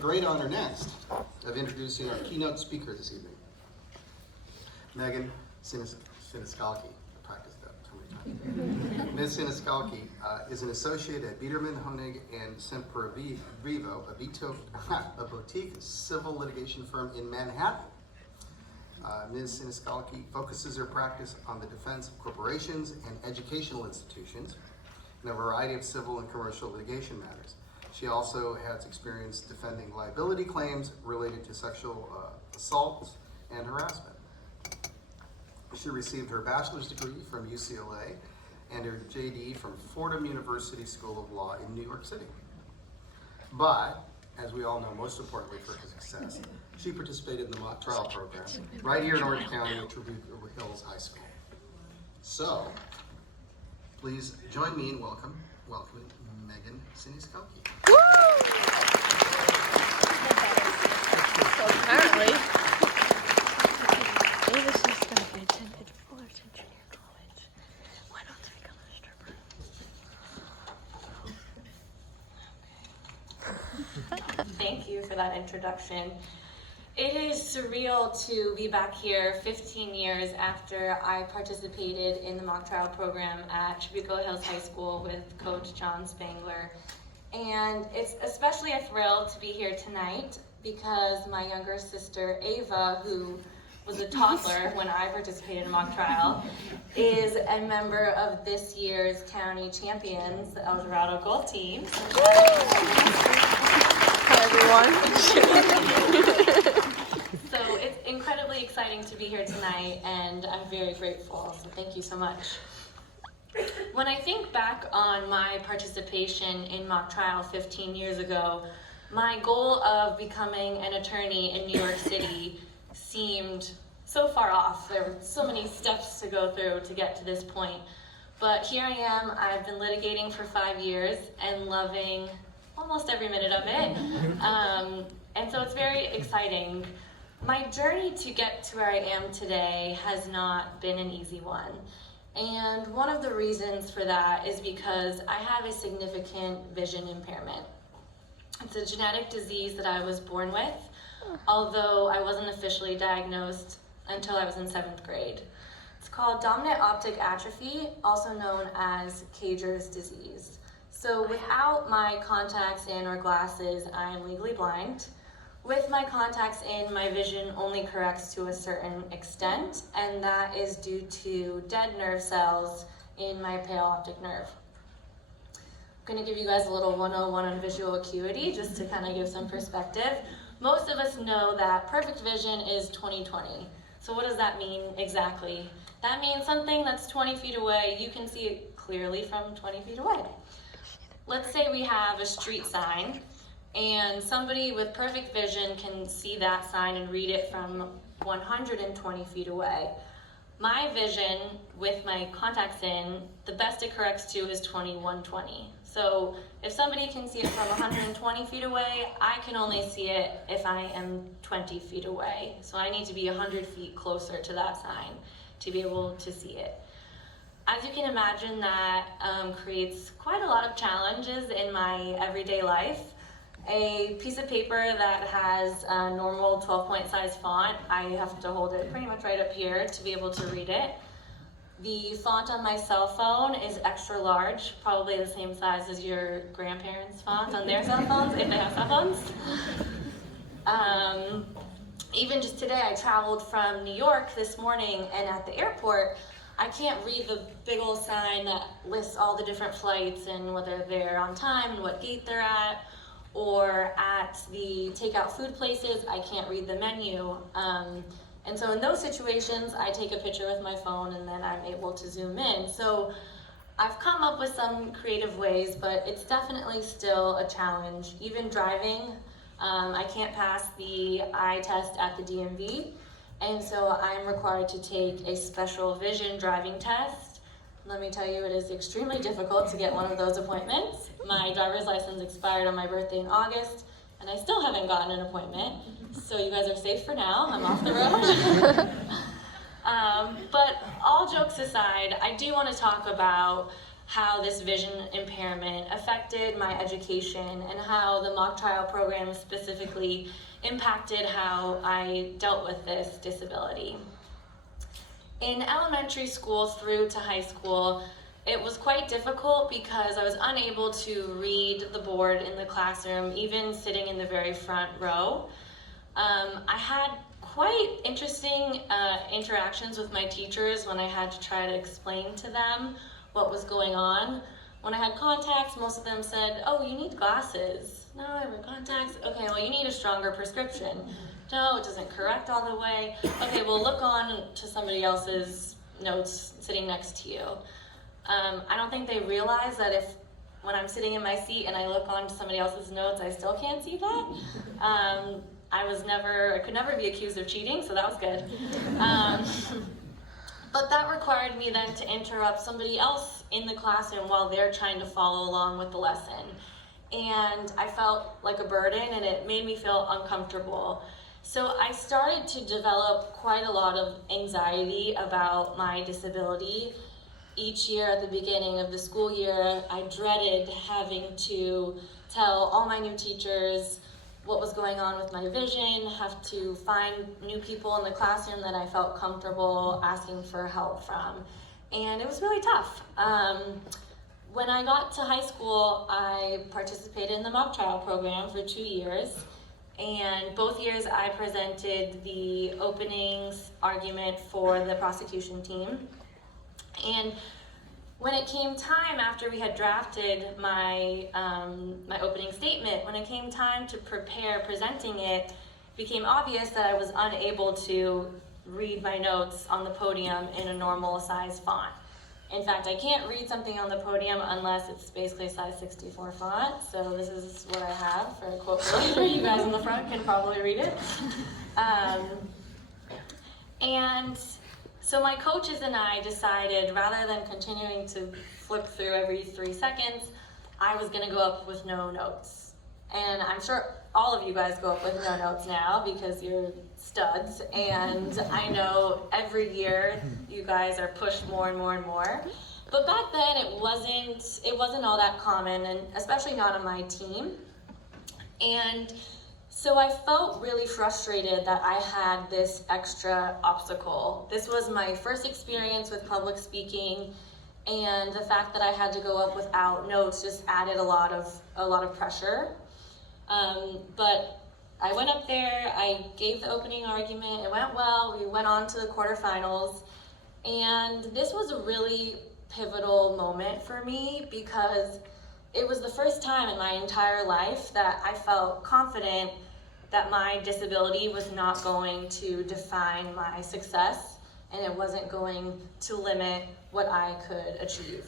great honor next of introducing our keynote speaker this evening, Megan Siniscalchi. I practiced that so many times. Ms. Siniscalchi is an associate at Biederman, Honig, and Sempervivo, a boutique civil litigation firm in Manhattan. Ms. Siniscalchi focuses her practice on the defense of corporations and educational institutions in a variety of civil and commercial litigation matters. She also has experience defending liability claims related to sexual assault and harassment. She received her bachelor's degree from UCLA and her JD from Fordham University School of Law in New York City. But, as we all know, most importantly for her success, she participated in the mock trial program right here in Orange County at Tribute Hills High School. So, please join me in welcoming Megan Siniscalchi. So apparently, maybe she's going to be attended Fullerton Junior College. Why not become a stripper? Thank you for that introduction. It is surreal to be back here 15 years after I participated in the mock trial program at Tribute Hills High School with Coach John Spangler. And it's especially a thrill to be here tonight because my younger sister Ava, who was a toddler when I participated in mock trial, is a member of this year's county champions, the El Dorado golf team. Hi everyone. So it's incredibly exciting to be here tonight, and I'm very grateful, so thank you so much. When I think back on my participation in mock trial 15 years ago, my goal of becoming an attorney in New York City seemed so far off. There were so many steps to go through to get to this point. But here I am, I've been litigating for 5 years and loving almost every minute of it. And so it's very exciting. My journey to get to where I am today has not been an easy one. And one of the reasons for that is because I have a significant vision impairment. It's a genetic disease that I was born with, although I wasn't officially diagnosed until I was in 7th grade. It's called dominant optic atrophy, also known as Cager's disease. So without my contacts in or glasses, I am legally blind. With my contacts in, my vision only corrects to a certain extent, and that is due to dead nerve cells in my pale optic nerve. I'm going to give you guys a little 101 on visual acuity, just to kind of give some perspective. Most of us know that perfect vision is 20/20. So what does that mean exactly? That means something that's 20 feet away, you can see it clearly from 20 feet away. Let's say we have a street sign, and somebody with perfect vision can see that sign and read it from 120 feet away. My vision, with my contacts in, the best it corrects to is 21/20. So if somebody can see it from 120 feet away, I can only see it if I am 20 feet away. So I need to be 100 feet closer to that sign to be able to see it. As you can imagine, that creates quite a lot of challenges in my everyday life. A piece of paper that has a normal 12-point size font, I have to hold it pretty much right up here to be able to read it. The font on my cell phone is extra large, probably the same size as your grandparents' font on their cell phones, if they have cell phones. Even just today, I traveled from New York this morning, and at the airport, I can't read the big old sign that lists all the different flights and whether they're on time and what gate they're at. Or at the takeout food places, I can't read the menu. And so in those situations, I take a picture with my phone and then I'm able to zoom in. So I've come up with some creative ways, but it's definitely still a challenge. Even driving, I can't pass the eye test at the DMV. And so I'm required to take a special vision driving test. Let me tell you, it is extremely difficult to get one of those appointments. My driver's license expired on my birthday in August, and I still haven't gotten an appointment. So you guys are safe for now. I'm off the road. But all jokes aside, I do want to talk about how this vision impairment affected my education and how the mock trial program specifically impacted how I dealt with this disability. In elementary school through to high school, it was quite difficult because I was unable to read the board in the classroom, even sitting in the very front row. I had quite interesting interactions with my teachers when I had to try to explain to them what was going on. When I had contacts, most of them said, "Oh, you need glasses." "No, I have contacts." "Okay, well, you need a stronger prescription." "No, it doesn't correct all the way." "Okay, well, look on to somebody else's notes sitting next to you." I don't think they realize that when I'm sitting in my seat and I look on to somebody else's notes, I still can't see that. I could never be accused of cheating, so that was good. But that required me then to interrupt somebody else in the classroom while they're trying to follow along with the lesson. And I felt like a burden, and it made me feel uncomfortable. So I started to develop quite a lot of anxiety about my disability. Each year at the beginning of the school year, I dreaded having to tell all my new teachers what was going on with my vision, have to find new people in the classroom that I felt comfortable asking for help from. And it was really tough. When I got to high school, I participated in the mock trial program for 2 years. And both years I presented the openings argument for the prosecution team. And when it came time, after we had drafted my opening statement, when it came time to prepare presenting it, it became obvious that I was unable to read my notes on the podium in a normal size font. In fact, I can't read something on the podium unless it's basically a size 64 font. So this is what I have for a quote for later. You guys in the front can probably read it. And so my coaches and I decided, rather than continuing to flip through every 3 seconds, I was going to go up with no notes. And I'm sure all of you guys go up with no notes now because you're studs. And I know every year you guys are pushed more and more and more. But back then it wasn't all that common, and especially not on my team. And so I felt really frustrated that I had this extra obstacle. This was my first experience with public speaking, and the fact that I had to go up without notes just added a lot of pressure. But I went up there, I gave the opening argument, it went well, we went on to the quarterfinals, and this was a really pivotal moment for me because it was the first time in my entire life that I felt confident that my disability was not going to define my success, and it wasn't going to limit what I could achieve.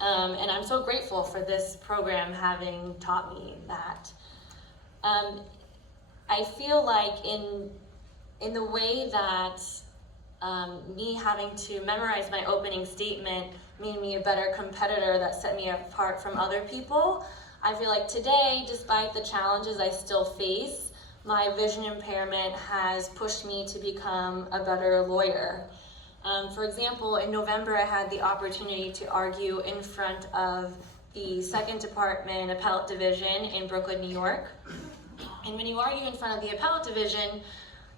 And I'm so grateful for this program having taught me that. I feel like in the way that me having to memorize my opening statement made me a better competitor that set me apart from other people, I feel like today, despite the challenges I still face, my vision impairment has pushed me to become a better lawyer. For example, in November, I had the opportunity to argue in front of the Second Department Appellate Division in Brooklyn, New York. And when you argue in front of the Appellate Division,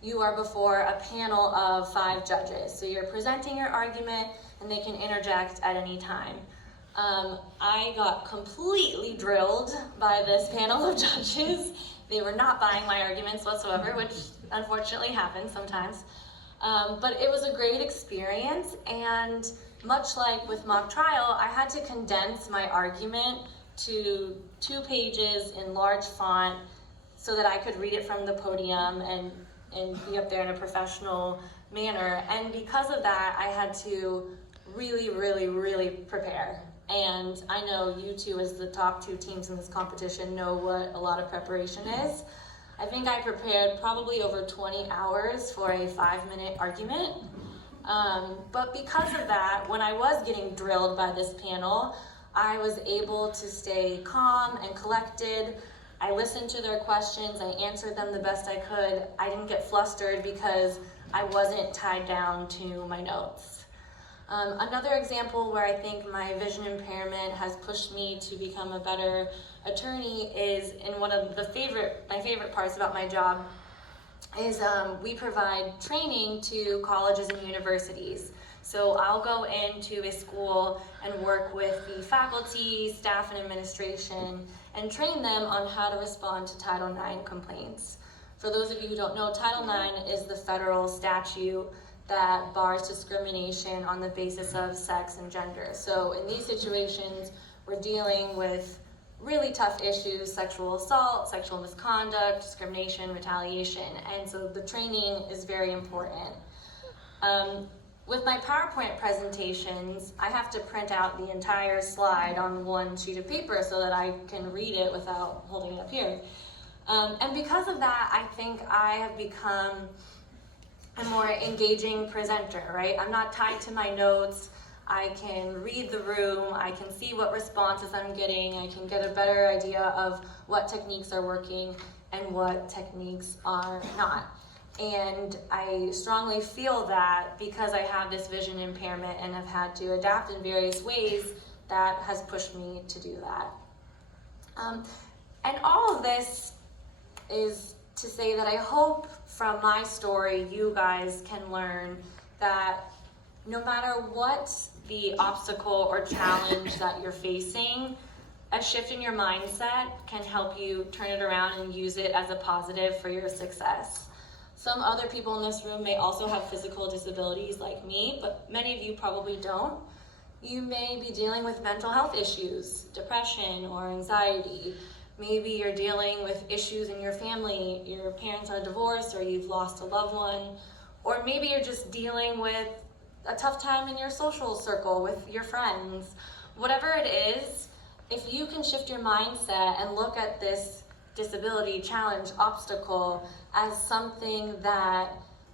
you are before a panel of 5 judges. So you're presenting your argument, and they can interject at any time. I got completely drilled by this panel of judges. They were not buying my arguments whatsoever, which unfortunately happens sometimes. But it was a great experience, and much like with mock trial, I had to condense my argument to 2 pages in large font so that I could read it from the podium and be up there in a professional manner. And because of that, I had to really, really, really prepare. And I know you two, as the top 2 teams in this competition, know what a lot of preparation is. I think I prepared probably over 20 hours for a 5-minute argument. But because of that, when I was getting drilled by this panel, I was able to stay calm and collected. I listened to their questions, I answered them the best I could. I didn't get flustered because I wasn't tied down to my notes. Another example where I think my vision impairment has pushed me to become a better attorney is in one of my favorite parts about my job is we provide training to colleges and universities. So I'll go into a school and work with the faculty, staff, and administration and train them on how to respond to Title IX complaints. For those of you who don't know, Title IX is the federal statute that bars discrimination on the basis of sex and gender. So in these situations, we're dealing with really tough issues: sexual assault, sexual misconduct, discrimination, retaliation, and so the training is very important. With my PowerPoint presentations, I have to print out the entire slide on one sheet of paper so that I can read it without holding it up here. And because of that, I think I have become a more engaging presenter, right? I'm not tied to my notes. I can read the room, I can see what responses I'm getting, I can get a better idea of what techniques are working and what techniques are not. And I strongly feel that because I have this vision impairment and have had to adapt in various ways, that has pushed me to do that. And all of this is to say that I hope from my story you guys can learn that no matter what the obstacle or challenge that you're facing, a shift in your mindset can help you turn it around and use it as a positive for your success. Some other people in this room may also have physical disabilities like me, but many of you probably don't. You may be dealing with mental health issues, depression or anxiety. Maybe you're dealing with issues in your family, your parents are divorced or you've lost a loved one, or maybe you're just dealing with a tough time in your social circle with your friends. Whatever it is, if you can shift your mindset and look at this disability, challenge, obstacle as something that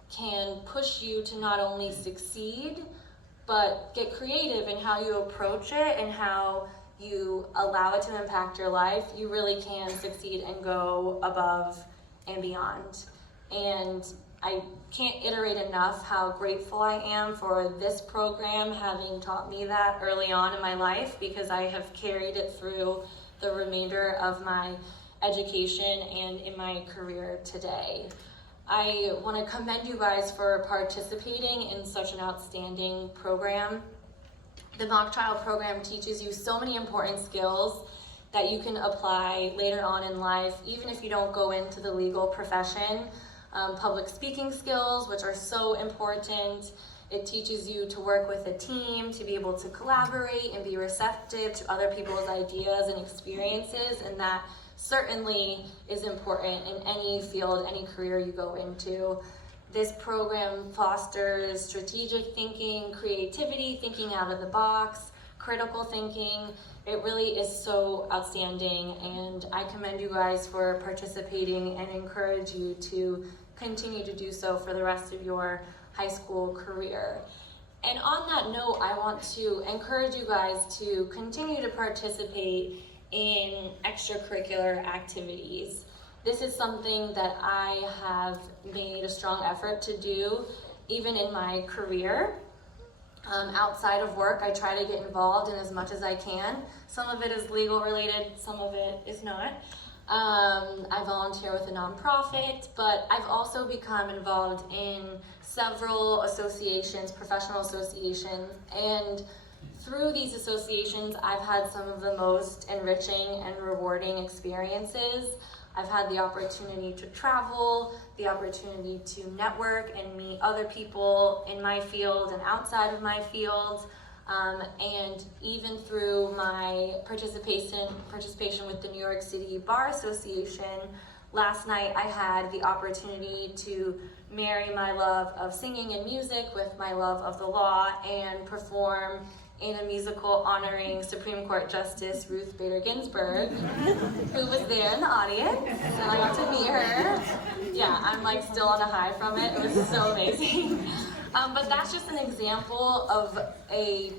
can push you to not only succeed, but get creative in how you approach it and how you allow it to impact your life, you really can succeed and go above and beyond. And I can't iterate enough how grateful I am for this program having taught me that early on in my life, because I have carried it through the remainder of my education and in my career today. I want to commend you guys for participating in such an outstanding program. The mock trial program teaches you so many important skills that you can apply later on in life, even if you don't go into the legal profession. Public speaking skills, which are so important. It teaches you to work with a team, to be able to collaborate and be receptive to other people's ideas and experiences, and that certainly is important in any field, any career you go into. This program fosters strategic thinking, creativity, thinking out of the box, critical thinking. It really is so outstanding, and I commend you guys for participating and encourage you to continue to do so for the rest of your high school career. And on that note, I want to encourage you guys to continue to participate in extracurricular activities. This is something that I have made a strong effort to do even in my career. Outside of work, I try to get involved in as much as I can. Some of it is legal related, some of it is not. I volunteer with a nonprofit, but I've also become involved in several associations, professional associations, and through these associations, I've had some of the most enriching and rewarding experiences. I've had the opportunity to travel, the opportunity to network and meet other people in my field and outside of my field. And even through my participation with the New York City Bar Association, last night I had the opportunity to marry my love of singing and music with my love of the law and perform in a musical honoring Supreme Court Justice Ruth Bader Ginsburg, who was there in the audience, and I got to meet her. Yeah, I'm like still on a high from it. It was so amazing. But that's just an example of a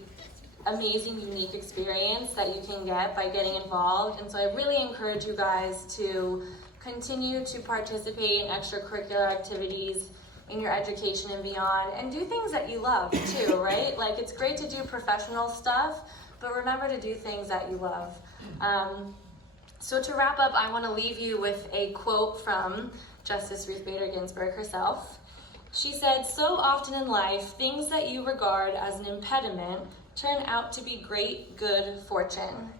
amazing, unique experience that you can get by getting involved. And so I really encourage you guys to continue to participate in extracurricular activities in your education and beyond, and do things that you love too, right? Like, it's great to do professional stuff, but remember to do things that you love. So to wrap up, I want to leave you with a quote from Justice Ruth Bader Ginsburg herself. She said, "So often in life, things that you regard as an impediment turn out to be great good fortune."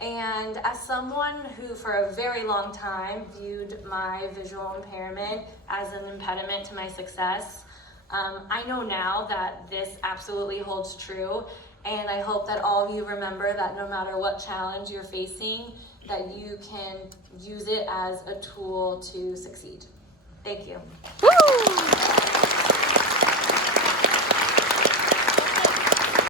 And as someone who for a very long time viewed my visual impairment as an impediment to my success, I know now that this absolutely holds true, and I hope that all of you remember that no matter what challenge you're facing, that you can use it as a tool to succeed. Thank you.